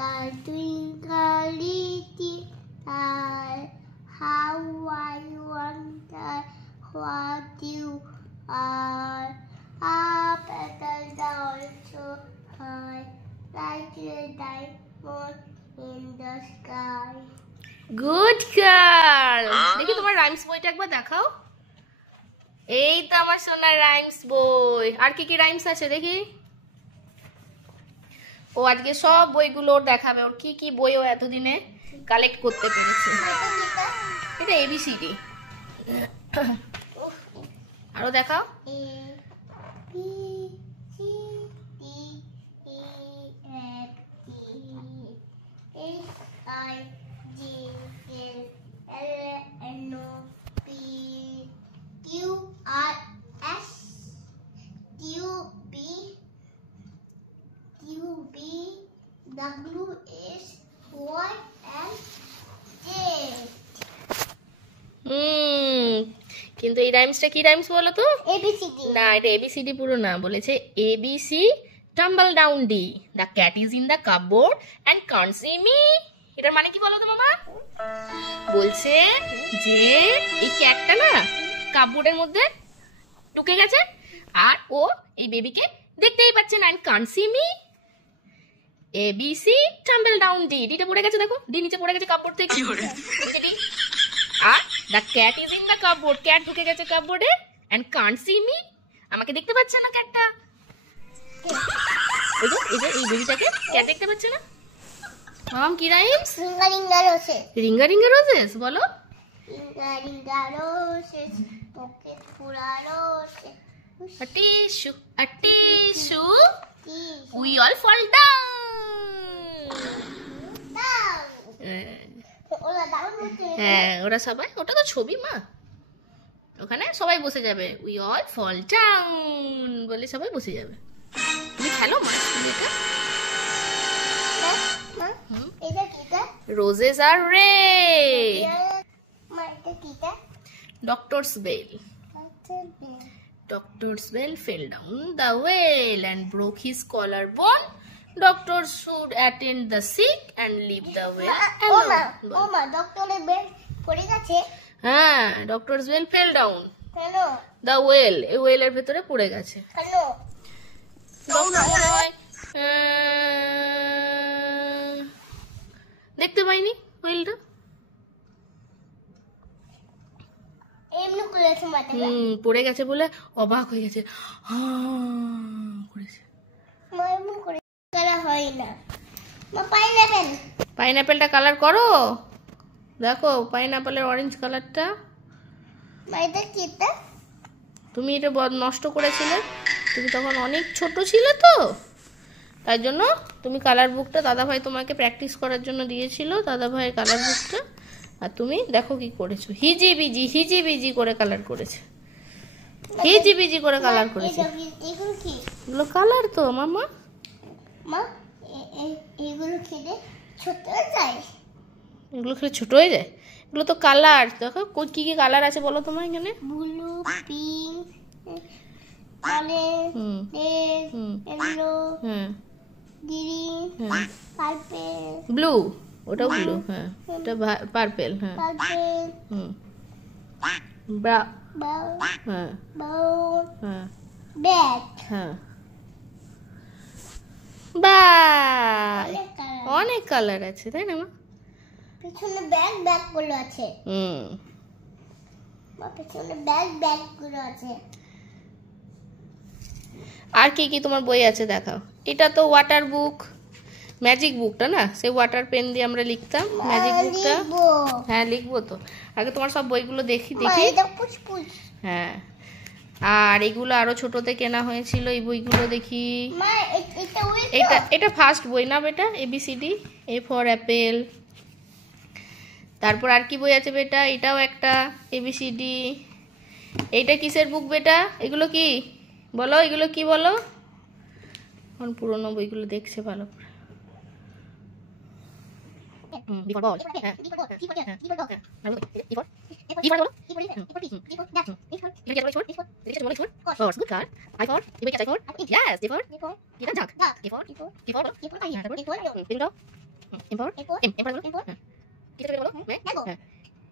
twinkle little star, how I wonder what you are. Up at the dawn so high, like a diamond in the sky. Good girl. দেখি তোমার rhymes বইটা একবার দেখাও। এই তো আমার সোনার রাইমস বই। আর কি কি রাইমস আছে দেখি। ও আজকে সব বইগুলো ওর দেখাবে, ওর কি কি বই ও এতদিনে কালেক্ট করতে পেরেছে। এটা এবিসিডি। আরো দেখাও। কিন্তু এই রাইমসটা কি রাইমস বলো তো? এবিসিডি না, এটা এবিসিডি পুরো না, বলেছে ABC tumble down D, the cat is in the cupboard and can't see me. এটার মানে কি বলো তো মামা? বলছে যে এই ক্যাটটা না কাপবোর্ডের মধ্যে ঢুকে গেছে আর ও এই বেবিকে দেখতেই পাচ্ছে না, and can't see me. ABC tumble down D, ডিটা পড়ে গেছে, দেখো ডি নিচে পড়ে গেছে কাপবোর্ড থেকে। আর the cat is in the cupboard, cat ঢুকে গেছে কাপবোর্ডে, এন্ড কান্ট সি মি, আমাকে দেখতে পাচ্ছে না ক্যাটটা। এই বেবিটাকে ক্যাট দেখতে পাচ্ছে না। মাম কি rhymes? Ring a ring a roses. Ring a ring a roses বলো। Ring a ring a roses, pocket full of roses, A tissue, we all fall down. হ্যাঁ, ওরা সবাই, ওটা তো ছবি মা, ওখানে সবাই বসে যাবে, উই অল ফল ডাউন বলে সবাই বসে যাবে। তুমি খেলো মা এটা। রোজেস আর red. Doctors bell. Doctor's well fell down the well and broke his collarbone. Doctor should attend the sick and leave the well alone. ওমা ডক্টরের বেল পড়ে গেছে। হ্যাঁ, doctor's well fell down. কেন? The well, এই ওয়েলের ভিতরে পড়ে গেছে। কেন? দেখতে পাইনি ওয়েলটা। পড়ে গেছে বলে অবাক হয়ে গেছে, পাইনাপেলটা কালার করো, দেখো পাইনাপেলের অরেঞ্জ কালারটা। তুমি এটা নষ্ট করেছিলে, তুমি তখন অনেক ছোট ছিলে তো, তাই জন্য তুমি কালার বুকটা দাদাভাই তোমাকে প্র্যাকটিস করার জন্য দিয়েছিল, দাদাভাইয়ের কালার বুকটা, আর তুমি দেখো কি করেছো, হিজিবিজি করে কালার করেছে, হিজিবিজি করে কালার করেছে। এগুলো কালার তো মামা। এগুলো খেলে ছোট হয়ে যায়। এগুলো খেলে ছোট হয়ে যায়? এগুলো তো কালার, দেখো কি কি কালার আছে বলো তোমার এখানে। Blue, pink, orange, red, yellow, green, purple. Blue, ওটা ব্লু, হ্যাঁ এটা পার্পল, হ্যাঁ ব্রাউন, হ্যাঁ ব্ল্যাক, হ্যাঁ বাহ, অনেক কালার আছে তাই না মা? পিছনে ব্যাগ গুলো আছে। পিছনে ব্যাগ গুলো আছে। আর কি কি তোমার বই আছে দেখাও। এটা তো ওয়াটার বুক, ম্যাজিক বুকটা না, সেই ওয়াটার পেন দিয়ে আমরা লিখতাম ম্যাজিক বুকটা। হ্যাঁ লিখবো তো, আগে তোমার সব বইগুলো দেখি। হ্যাঁ, আর এগুলো আরো ছোটতে কেনা হয়েছিল এই বইগুলো দেখি। এটা ফার্স্ট বই না বেটা, এবিসিডি, এ ফর অ্যাপেল। তারপর আর কি বই আছে বেটা? এটাও একটা এবিসিডি। এইটা কিসের বুক বেটা? এগুলো কি বলো, এগুলো কি বলো? এখন পুরোনো বইগুলো দেখছে ভালো করে। before ball. Horse, good car. I for, you catch I for. Yes, before. You can duck. Before. Before. Before. Before. M for A for M for M for কি করে বলো mango.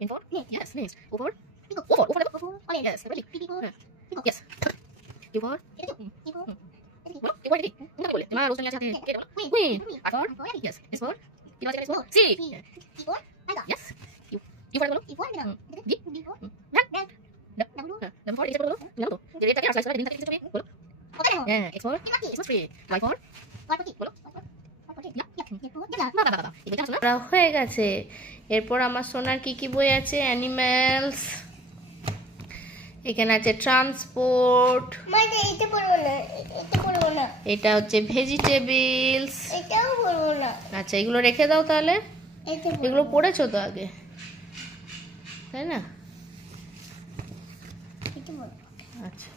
M for Yes. yes nice O for Pico. O for O for orange. yes really P for pico. yes Q for Q for বলো Q for কি তুমি বলে তোমার রোজ নিয়ে আছে কে বলো queen R for yes S for কি আছে S for C T for tiger. yes U for বলো E for banana. B B for man bag. W W for এটা বলো তুমি জানো তো যে এটাকে আর স্লাইস করে দিন থাকে কিছু বলো potato. হ্যাঁ X for Monkey. X for 3 Y for Y for key. বলো Y for key. Z for zebra. বাবা এটা শোনা হয়ে গেছে এরপর আমার সোনার কি কি বই আছে অ্যানিম্যালস এখানে আছে ট্রান্সপোর্ট মানে এটা পড়বো না, এটা পড়বো না, এটা হচ্ছে ভেজিটেবলস এটাও পড়বো না, আচ্ছা এগুলো রেখে দাও তাহলে এটা এগুলো পড়েছো তো আগে তাই না এটা পড়বো। আচ্ছা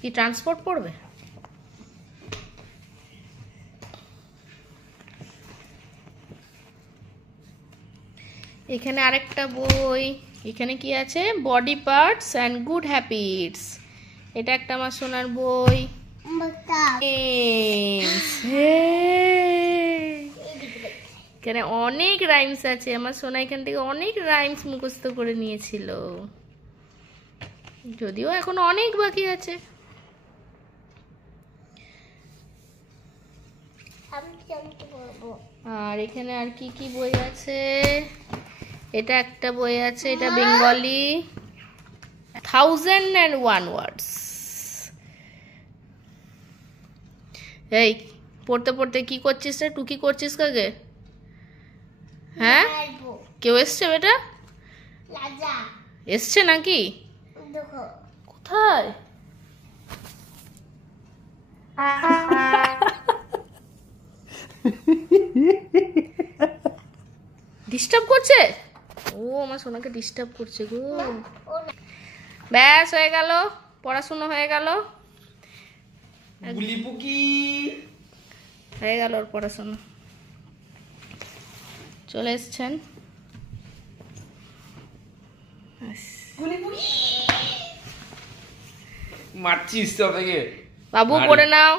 কি ট্রান্সপোর্ট পড়বে এখানে আরেকটা বই এখানে কি আছে body parts and good habits এটা একটা আমার সোনার বই বাতা এখানে অনেক রাইমস আছে আমার সোনা এখান থেকে অনেক রাইমস মুখস্থ করে নিয়েছিল যদিও এখন অনেক বাকি আছে আমি জানতে পারবো। আর এখানে আর কি কি বই আছে এটা একটা বই আছে এটা বেঙ্গলি 1001 ওয়ার্ডস এই পড়তে পড়তে কি করছিস রে টুকি করছিস কাকে হ্যাঁ পারবো। কেউ এসছে বেটা লাজা এসছে নাকি দেখো কোথায় ডিস্টার্ব করছে ও আমার সোনাকে ডিস্টার্ব করছে গো ও না, ব্যাস হয়ে গেল পড়াশোনা হয়ে গেল হয়ে গেল ওর পড়াশোনা চলে এসছেন মারছিস তো থেকে বাবু আরে। পড়ে নাও